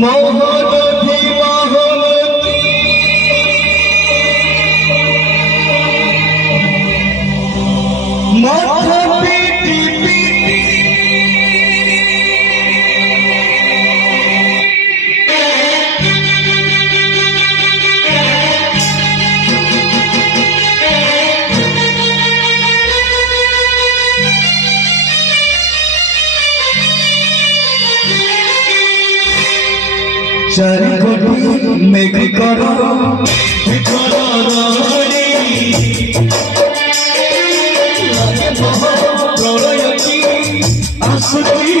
মহানদী মাথা PT PT চারি কোটি মেঘ করো প্রলয় কি আসুকি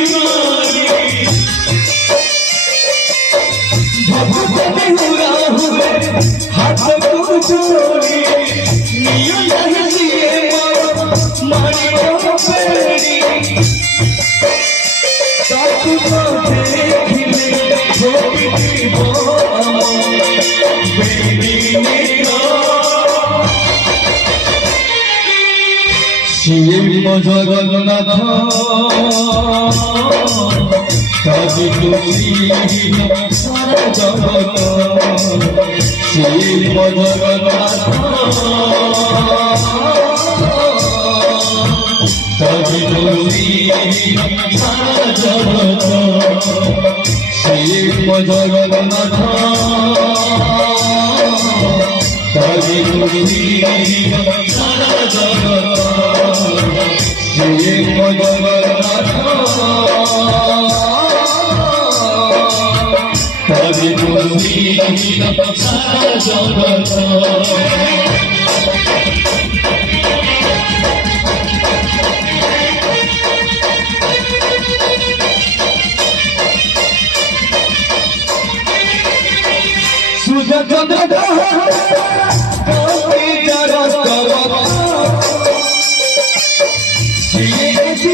ভগবতী হুরা হুরে হাত কুচুরি নিয় লাহিয়ে মারি পেরি তাকু দেখিলে ধোপি দিব শিব জগন্নাথ কাজী তুলসী সারা জগত শিব জগন্নাথ কাজী তুলসী সারা জগত শিব জগন্নাথ কাজী তুলসী সারা জগত শিব জগন্নাথ কাজী তুলসী সারা জগত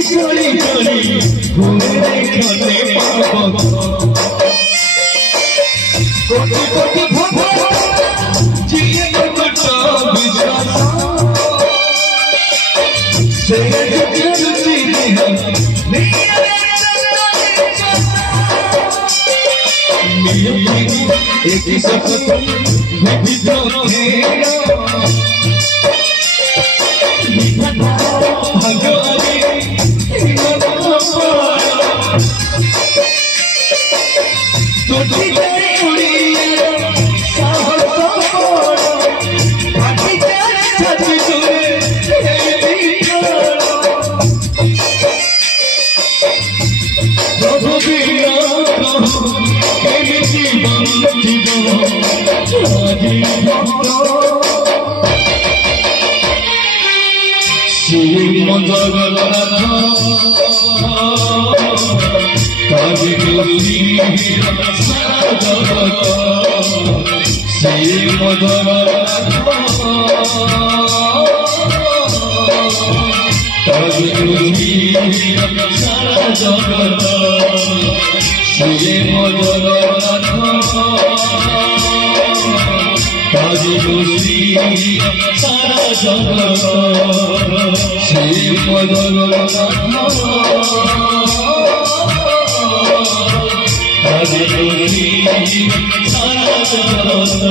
চলি চলি ঘুরে খেতে পাব কোটি কোটি ভগবান জিয়ে কত বিশ্বাস সে জুটি দেহ एक सपत विविध भगवानी শিব জগন্নাথ কাজী তুলসী সারা জগত শিব জগন্নাথ কাজী তুলসী সারা জগত শিব জগন্নাথ কাজী তুলসী সারা জগত শিব জগন্নাথ কাজী তুলসী সারা জগত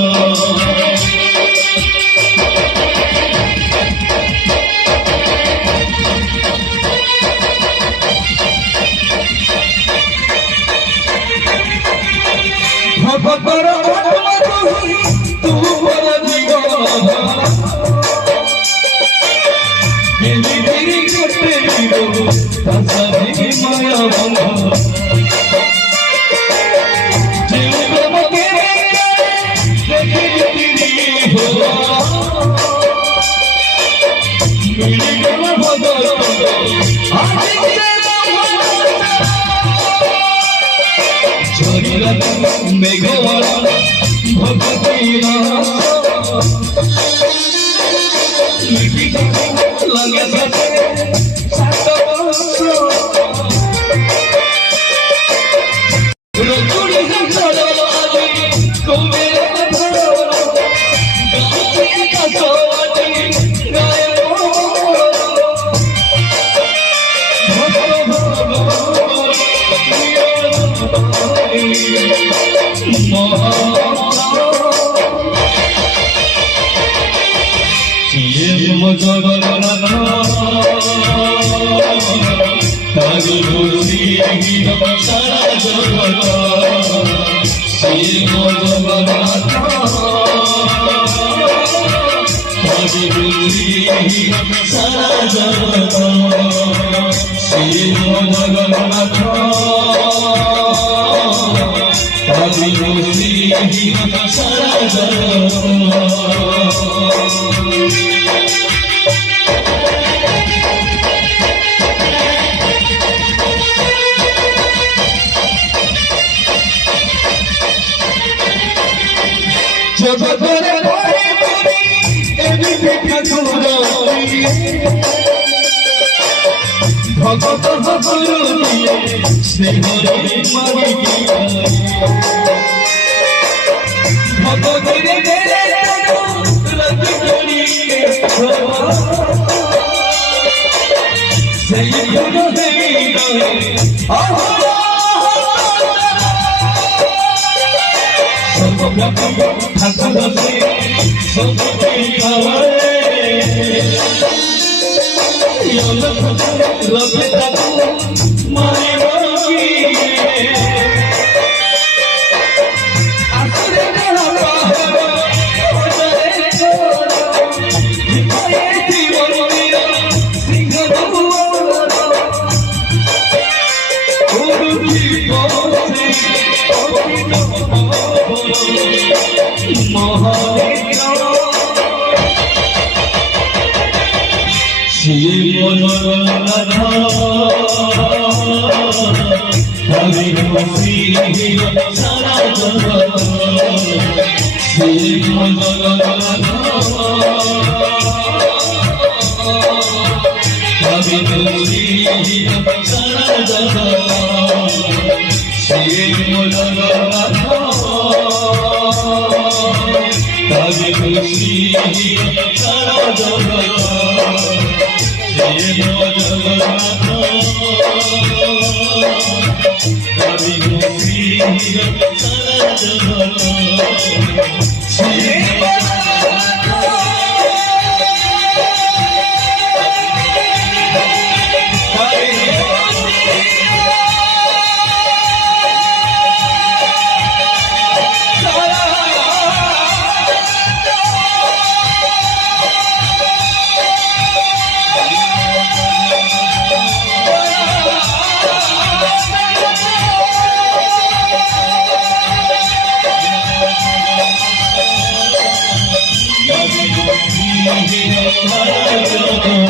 ভগবর আত্মরহি তু বল জীবন গিরি গিরি করতে দিও তাসাবি মায়া বন্ধ জীবন মগে দেখি গিরি হো মিলি গম বদল আদিকে মেঘওয়ালা ভগবতী লাগে সাথে সাত বছর রকুড়ি হাতর আলি কবে ধরো গাছে কাছাটি গায়ে ভগবান জগন্নাথ তারি বলছি সারা জগত শিব জগন্নাথ তারি বলছি সারা জগত শিব জগন্নাথ তারি বলছি সারা জগত জগতের বড়ি বড়ি এবি ঠাকুর ভগত ভগর দিয়ে স্নেহরে মারি ভগতের গেলে রত করি সেই গুণ দেই ঠাকুর সত্যি রবে ঠাকুর মারে শিব জগন্নাথ হরি খুশি সারা জগত শিব জগন্নাথ হরি খুশি সারা জগত শিব জগন্নাথ হরি খুশি সারা জগত শিব জগন্নাথ হরি খুশি সারা জগত শিব Hare Rama